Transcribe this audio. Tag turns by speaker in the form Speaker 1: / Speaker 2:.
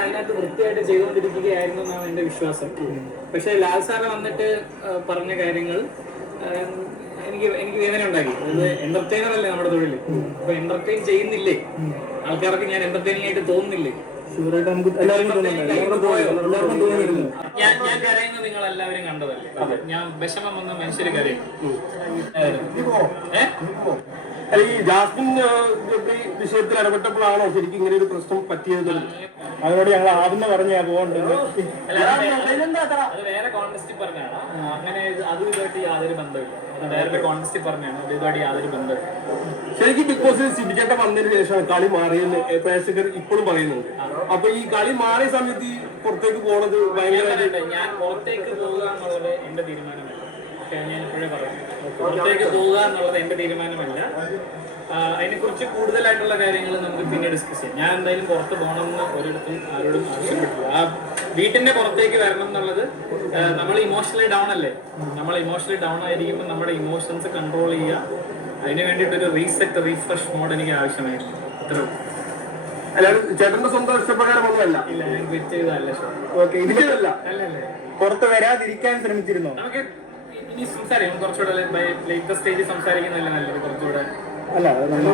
Speaker 1: അതിനകത്ത് വൃത്തിയായിട്ട് ചെയ്തുകൊണ്ടിരിക്കുകയായിരുന്നു എന്നാണ് എന്റെ വിശ്വാസം. പക്ഷെ ലാൽ സാറ് വന്നിട്ട് പറഞ്ഞ കാര്യങ്ങൾ എനിക്ക് എനിക്ക് വേദന ഉണ്ടാക്കി. അത് എന്റർടൈനർ അല്ലേ നമ്മുടെ തൊഴിൽ അപ്പൊ എന്റർടൈൻ ചെയ്യുന്നില്ലേ? ആൾക്കാർക്ക് ഞാൻ എന്റർടൈനിങ് ആയിട്ട് തോന്നുന്നില്ലേ? ഞാൻ ഞാൻ കരയുന്നത് നിങ്ങൾ എല്ലാവരും കണ്ടതല്ലേ ഞാൻ വിഷമം വന്ന മനുഷ്യര് കരയും.
Speaker 2: ഈ ജാസ്മിൻ വിഷയത്തിൽ ഇടപെട്ടപ്പോഴാണോ ശരിക്കും ഇങ്ങനെ ഒരു പ്രശ്നം പറ്റിയത്
Speaker 3: അതിനോട് ഞങ്ങൾ ആദ്യം പറഞ്ഞാ പോകണ്ടെന്ന്
Speaker 1: അത് വേറെ- കോൺടെസ്റ്റിൽ പറഞ്ഞാണ്. അങ്ങനെ ഇത് അതും ഇതുമായിട്ട് യാതൊരു ബന്ധമില്ല അത് വേറെ കോൺടെസ്റ്റിൽ പറഞ്ഞാണ്. അത് ഇതുമായിട്ട് യാതൊരു ബന്ധമില്ല
Speaker 2: ശരിക്കും ബിഗ് ബോസിൽ സിബിചേട്ട വന്നതിന് ശേഷമാണ് കളി മാറിയെന്ന് പ്രേക്ഷകർ ഇപ്പോഴും പറയുന്നുണ്ട്. അപ്പൊ ഈ കളി മാറിയ സമയത്ത് ഈ പുറത്തേക്ക് പോണത് ഭയങ്കര
Speaker 1: ഞാൻ ഞാൻ പുറത്തേക്ക് പോകുക എന്നുള്ളത് എന്റെ തീരുമാനമല്ല. ഞാൻ ഇപ്പോഴേ പറയാം പുറത്തേക്ക് പോകുക എന്നുള്ളത് എന്റെ തീരുമാനമല്ല. അതിനെക്കുറിച്ച് കൂടുതലായിട്ടുള്ള കാര്യങ്ങൾ നമുക്ക് പിന്നെ ഡിസ്കസ് ചെയ്യാം. ഞാൻ എന്തായാലും പുറത്ത് പോകണമെന്ന് ഒരിടത്തും ആരോടും ആവശ്യപ്പെട്ടില്ല ആ വീട്ടിന്റെ പുറത്തേക്ക് വരണം എന്നുള്ളത് നമ്മൾ ഇമോഷണലി ഡൗൺ അല്ലേ? നമ്മൾ ഇമോഷണലി ഡൗൺ ആയിരിക്കുമ്പോൾ നമ്മുടെ ഇമോഷൻസ് കൺട്രോൾ ചെയ്യുക. അതിന് വേണ്ടിയിട്ടൊരു റീസെറ്റ് റീഫ്രഷ് മോഡ് എനിക്ക് ആവശ്യമായിരുന്നു. അത്രേ.
Speaker 2: അല്ലാതെ ചേട്ടന്റെ സ്വന്തം ഇഷ്ടപ്രകാരം ഒന്നുമല്ല.
Speaker 1: ഇല്ല ഞാൻ ക്വിറ്റ് ചെയ്തതല്ല
Speaker 3: ഓക്കെ
Speaker 2: ഇതിലല്ല
Speaker 3: പുറത്ത് വരാതിരിക്കാൻ ശ്രമിച്ചിരുന്നോ?
Speaker 1: നമുക്ക് ഇനി സംസാരിക്കും. കുറച്ചുകൂടെ ലേറ്റസ്റ്റ് സ്റ്റേജിൽ സംസാരിക്കുന്നതല്ല നല്ലത്? കുറച്ചുകൂടെ
Speaker 3: അല്ല നമ്മൾ